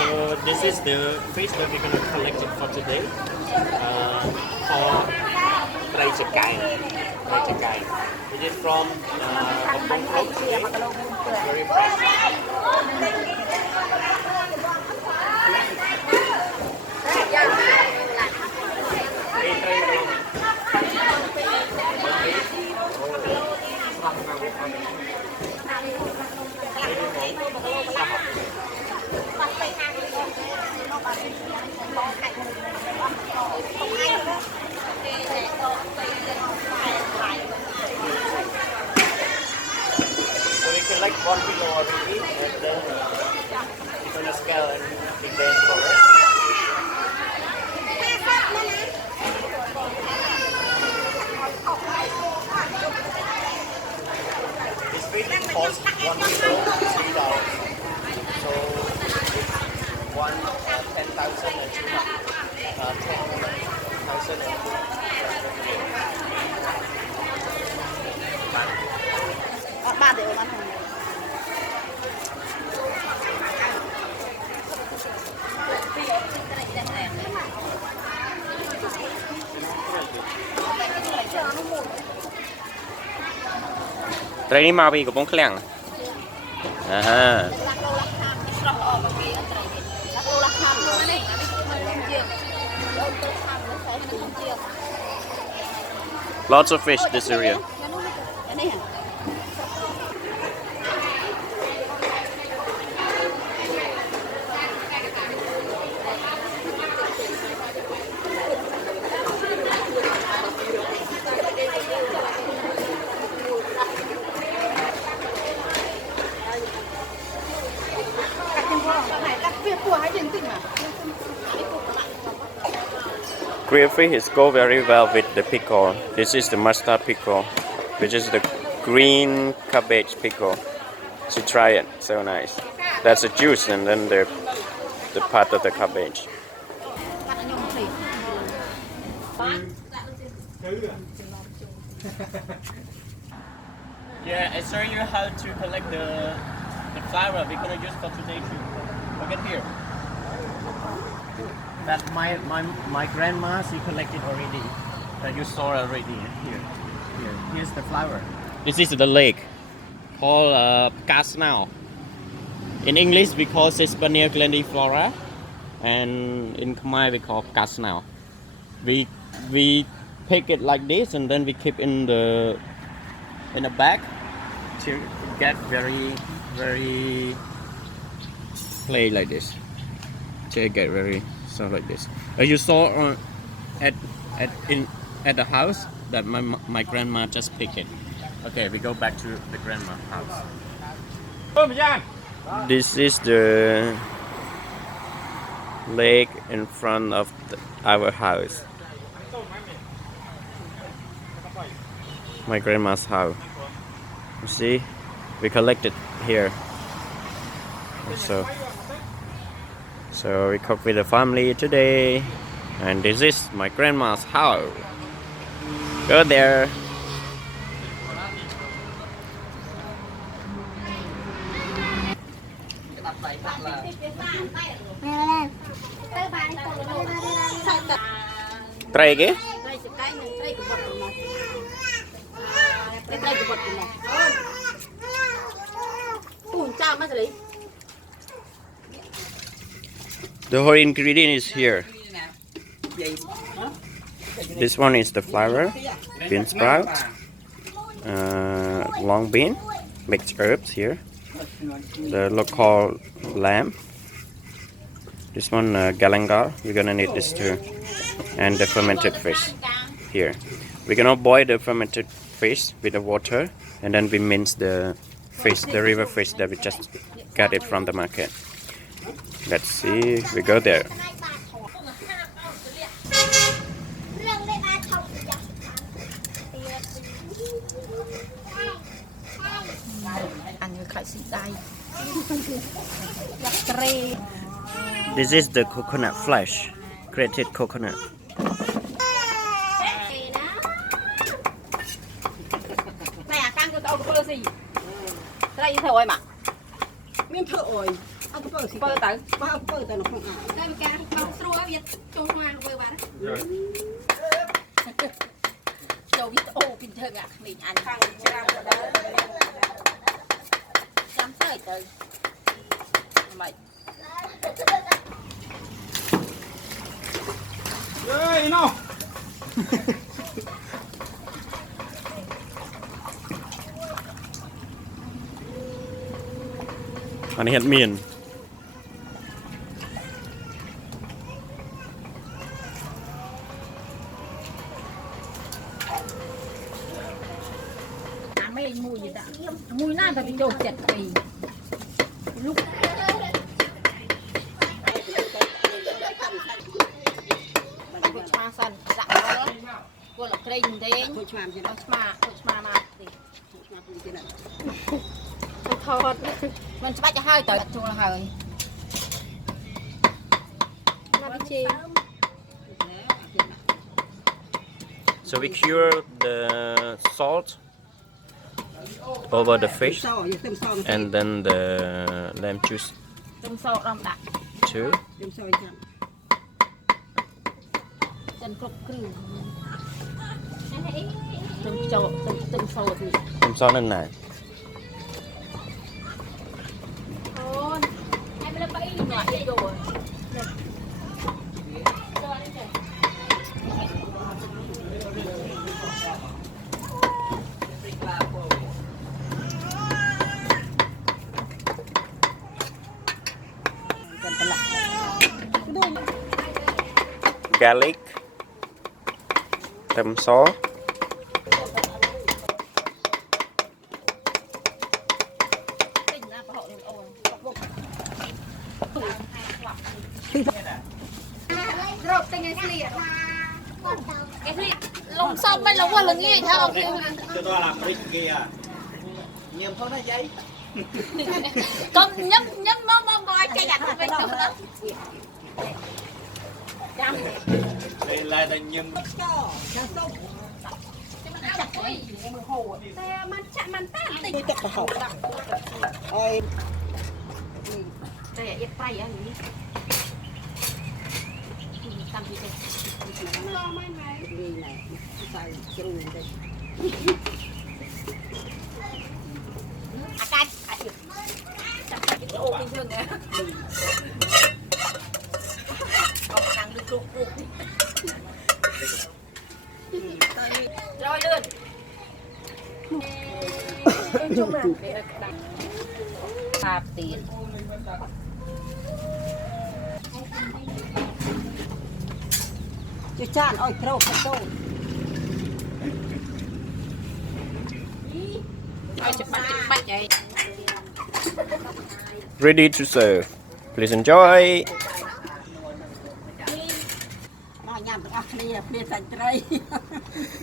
So this is the fish that we're gonna collect it for today. For trai chakai. Trai chakai. It is from Kampong Krok today. Very fresh. So we collect 1 kilo already, and then we're gonna scale and prepare for it. This fish costs 1 kilo $3. So it's 10,000 and 10,000 and 3 đều bán hàng. Trai ni mau pergi ke Kampung Kelang. Lots of fish this area. Grilled fish go very well with the pickle. This is the mustard pickle, which is the green cabbage pickle. So try it, so nice. That's the juice and then the part of the cabbage. Yeah, I show you how to collect the flower we're gonna use for today too. Look at here. That my grandma, she collected already. That you saw already here. Here's the flower. This is the lake called Casnau. In English we call Sesbania glendiflora, and in Khmer we call Casnau. We pick it like this and then we keep in the bag to get very play like this. To get very soft like this. You saw at the house that my grandma just picked it. Okay, we go back to the grandma's house. This is the lake in front of our house. My grandma's house. You see, we collected here. So we cook with the family today, and this is my grandma's house. Go there. Try ke? The whole ingredient is here. This one is the flour, bean sprout, long bean, mixed herbs here, the local lamb. This one galangal, we're gonna need this too, and the fermented fish here. We're gonna boil the fermented fish with the water, and then we mince the fish, the river fish that we just got it from the market. Let's see, we go there. This is the coconut flesh, grated coconut. เอากระเป๋าสิ เปิดเต๋อ มาเอากระเป๋าแต่ละคนอ่ะ ได้ไปแกงเอาสรัวเวียดโจมมาเบอร์บ้านโจวิตโอพินเทิงอ่ะมีอันข้างจำเตยเตยไม่ เฮ้ยน้อง อันนี้เห็ดเมียน ไม่มุยอ่ะมุยน่าจะไปโจม7 ปีลูกมาสั่นจับแล้วกูหลับเกรงเด้ง ผู้ชมใช่ไหม มาสิ มาผู้ที่นั่น ทอดมันจะไปจะให้ต่อจุงละเลยมาพิชิ So we cure the salt over the fish ซออย่าเติมซอ and then the lamb juice จุ่มโซดรำดัก too. เติมซอจัง จนครบครึ่งจุ่มโจจุ่มโซดนี่ Some salt and nine. โอ้ยให้ไปเลยไปอีกหน่อยเดี๋ยวกันตลาด Garlic. Some salt. รบเป็นไงสิไอ้พี่ลงซ่อมไม่ลงว่าลงงี้ถ้าเอาเกี่ยว จะตัวหลับริกเกียเงียบเขาได้ยัย ก็nhấp mò chạy đặt về đâu đó chăm เลยลายแต่เงียบ แต่มันจะมันต้านติด นี่ตกกระหอบไอ้ แต่ยัดไปอย่างนี้ทำดีเลย นี่ไงใส่กรูนเลย อาการจับกินโอ้ยเชิงเนี่ยเอาหนังดูกรุบrồi luôn chung là tạp tiền chú chan ôi trâu cái trâu ai chụp bắt vậy Ready to serve. Please enjoy. nó nhằm được ác lia thành trai